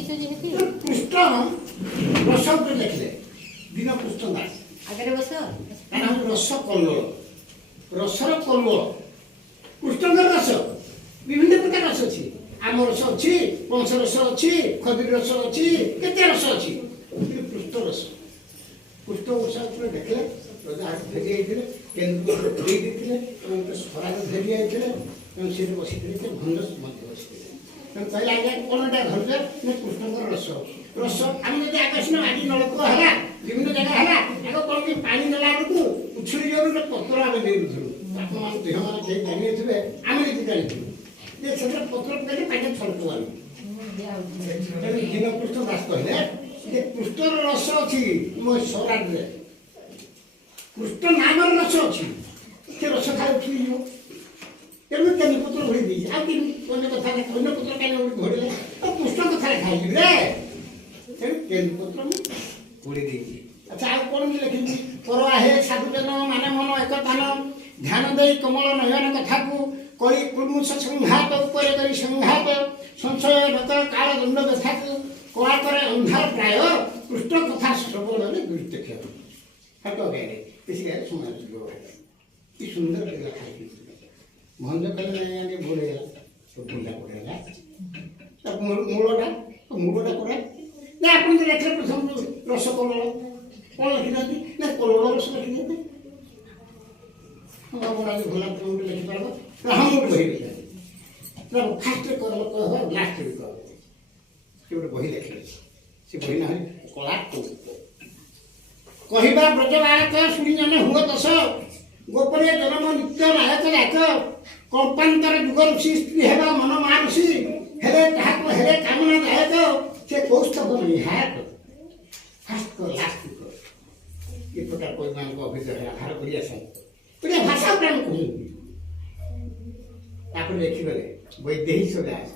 ପୃଷ୍ଠ ରସ ଉପରେ ଲେଖିଲେ ଦିନ ପୃଷ୍ଠ ଦାସ ଆଗରେ ବସ। କାରଣ ରସ କଲ୍ଲୋଳ ରସର କଲ୍ଲୋଳ କୃଷ୍ଣଙ୍କର ରସ ବିଭିନ୍ନ ପ୍ରକାର ରସ ଅଛି ଆମ ରସ ଅଛି ପଣସ ରସ ଅଛି ଖଜୁରୀ ରସ ଅଛି କେତେ ରସ ଅଛି କିନ୍ତୁ ପୃଷ୍ଠ ରସ ପୃଷ୍ଠ ରସ ଉପରେ ଦେଖିଲେ ଧରି ଯାଇଥିଲେ କେନ୍ଦ୍ର ଧୋଇ ଦେଇଥିଲେ ଏବଂ ସ୍ୱରାଜ ଧରି ଯାଇଥିଲେ ଏବଂ ସେଠି ବସିଥିଲେ ସେ ଭଞ୍ଜ ମଧ୍ୟ ବସିଥିଲେ ତେଣୁ କହିଲେ ଆଜ୍ଞା କ'ଣ ଏଇଟା ଧରିଲେ ନା କୃଷ୍ଣଙ୍କର ରସ ରସ ଆମେ ଯଦି ଆକର୍ଷଣ ଆଜି ନଳକୂପ ହେଲା ବିଭିନ୍ନ ଜାଗା ହେଲା ଆଗ କ'ଣ କି ପାଣି ନେଲା ବେଳକୁ ଉଛୁଳି ଯିବ ଗୋଟେ ପତ୍ର ଆମେ ଦେଇଦେଉଥିଲୁ ଆପଣମାନେ ଦେହମାନେ କେହି ଜାଣିଥିବେ ଆମେ ଯଦି ଜାଣିଥିଲୁ ଯେ ସେଥିରେ ପତ୍ର ପକାଇଲେ ପାଣି ଛଳକୁ ଆମେ ଦିନ ପୃଷ୍ଠ ଦାସ କହିଲେ ଯେ କୃଷ୍ଣର ରସ ଅଛି ମୋ ସ୍ୱରାଜରେ କୃଷ୍ଣ ନାମର ରସ ଅଛି ସେ ରସ ଖାଇ ଉଠିଯିବ ତେଣୁ କେମିତି ପତ୍ର ଘୋଡ଼ି ଦେଇଛି ଆଉ କେମିତି ଅନ୍ୟ କଥା ଅନ୍ୟ ପତ୍ର କାହିଁକି ଘୋଡ଼ିଲେ ଆଉ କୃଷ୍ଣ କଥାରେ ଖାଇଲି ରେ ତେଣୁ କେମିତି ପତ୍ର ମୁଁ ଘୋଡ଼ି ଦେଇଛି ଆଚ୍ଛା ଆଉ କ'ଣ ଲେଖିଛି ପରବାହେ ସାଧୁଜନ ମାନେ ମନ ଏକତାନ ଧ୍ୟାନ ଦେଇ କମଳ ନୟନ କଥାକୁ କଳି କୁର୍ମୁଷ ସଂଘାତ ଉପରେ କରି ସଂଘାତ ସଂଶୟ ରତ କାଳ ଦଣ୍ଡ ବ୍ୟଥାକୁ କଳା କରେ ଅନ୍ଧାର ପ୍ରାୟ କୃଷ୍ଣ କଥା ଶ୍ରବଣରେ ଦୁର୍ତ୍ୟକ୍ଷ ହାତ ଗାଈରେ ବେଶୀ ଗାଈରେ ସମାଜ କି ସୁନ୍ଦର ପିଲା ଖାଇକି ଭଞ୍ଜ କଲେ ନାଇଁ ଆଜ୍ଞା ଭୁଲ ହେଇଗଲା ତ ଭୁଲଟା ପଡ଼ିଗଲା ମୂଳଟା ପଡ଼େ ନା ଆପଣ ତ ଲେଖିଲେ ପ୍ରଥମ ରସ କଲଳ କ'ଣ ଲେଖିଛନ୍ତି ନା କଲଳ ରସ ଲେଖିଛନ୍ତି ଆପଣ ଆଜି ଭଲ ଗୋଟେ ଲେଖିପାରିବ ହଁ ମୁଁ କହିବି ଫାଷ୍ଟରେ କଲଳ କହିବ ଲାଷ୍ଟରେ କହିବ ସେ ଗୋଟେ ବହି ଲେଖିଲେ ସେ ବହି ନା କଳା କହିବା ବ୍ରଜ ବାଳକ ଶୁଣି ଜଣେ ହୁଅ ଦଶ ଗୋପରେ ଜନମ ନିତ୍ୟ ନାୟକ ଯାକ କଳ୍ପାନ୍ତର ଯୁଗ ଋଷି ସ୍ତ୍ରୀ ହେବା ମନ ମା ଋଷି ହେଲେ ତାହାକୁ ହେଲେ କାମନା ଦାୟକ ସେ କୌସ୍ତବ ନାହିଁ ହାୟକ ଫାଷ୍ଟ ଲାଷ୍ଟ ଏ ପ୍ରକାର କବିମାନଙ୍କ ଅଭିଯୋଗ ଆହାର କରିବା ସାହିତ୍ୟ ଭାଷା ଉପରେ ଆମେ କହୁଛନ୍ତି ତାପରେ ଲେଖିଗଲେ ବୈଦେହୀଶ ବ୍ୟାସ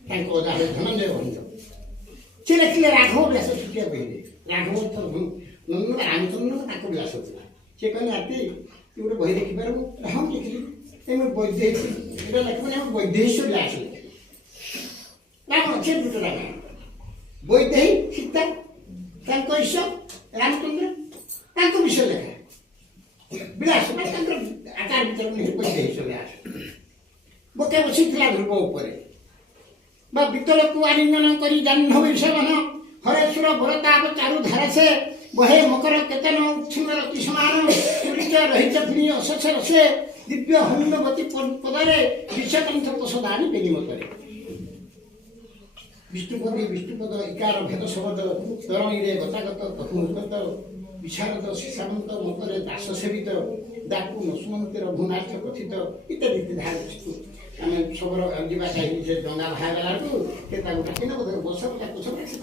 ତାଙ୍କ ଅଜା ହେଲେ ଧନଞ୍ଜୟ ଭଞ୍ଜ ସେ ଲେଖିଲେ ରାଘବ ବ୍ୟାସ ଛୁଟିଆ କହିଲେ ରାଘବ ନନ୍ଦ ରାମଚନ୍ଦ୍ର ତାଙ୍କ ବ୍ୟାସ ଥିଲା ସେ କହିଲେ ଆତି ତୁ ଗୋଟେ ବହି ଲେଖିପାରିବୁ ହଁ ଲେଖିଲି ଏମିତି ବୈଦେହୀ ଏଇଟା ଲେଖିବନି ଆମେ ବୈଦେହୀଶ ବ୍ୟାସ ଲେଖିଲେ ରାମ ଅଛି ଦୁଟ ରାମାୟଣ ବୈଦେହୀ ସୀତା ତାଙ୍କ ଈଶ ରାମଚନ୍ଦ୍ର ତାଙ୍କ ବିଷୟ ଲେଖା ବିଳାସ ମାନେ ତାଙ୍କର ଆଚାର ବିଚାର ବୈଦେହୀଶ ବ୍ୟାସ ବୋକେ ବସିଥିଲା ଧ୍ରୁବ ଉପରେ ବା ବିତଳକୁ ଆଲିଙ୍ଗନ କରି ଜାହ୍ନବୀ ସେବନ ହରେଶ୍ୱର ବରତାପ ଚାରୁ ଧାରସେ ବହେ ମକର କେତନ ଉଚ୍ଛନ୍ନ ରତି ସମାନ ତୁରିଚ ରହିଚ ଫୁଣି ଅଶେଷ ରସେ ଦିବ୍ୟ ହନୁମବତୀ ପଦରେ ବିଶ୍ୱକଣ୍ଠ ପ୍ରସଦାନି ବେନିମତରେ ବିଷ୍ଣୁପଦ ଇକାର ଭେଦ ଶବଦ ତରଣୀରେ ଗତାଗତ ତହୁଗତ ବିଶାରଦ ଶିଶାମନ୍ତ ମତରେ ଦାସ ସେବିତ ଡାକୁ ନସୁମନ୍ତୀର ଭୁନାର୍ଥ କଥିତ ଇତ୍ୟାଦି ଇତ୍ୟାଦି ଆମେ ସବର ଯିବା ଚାହିଁକି ସେ ଡଙ୍ଗା ବାହାରିଲା ବେଳକୁ ସେ ତାକୁ ଡାକି ନେବ ବସ ତାକୁ ସବୁ ସେ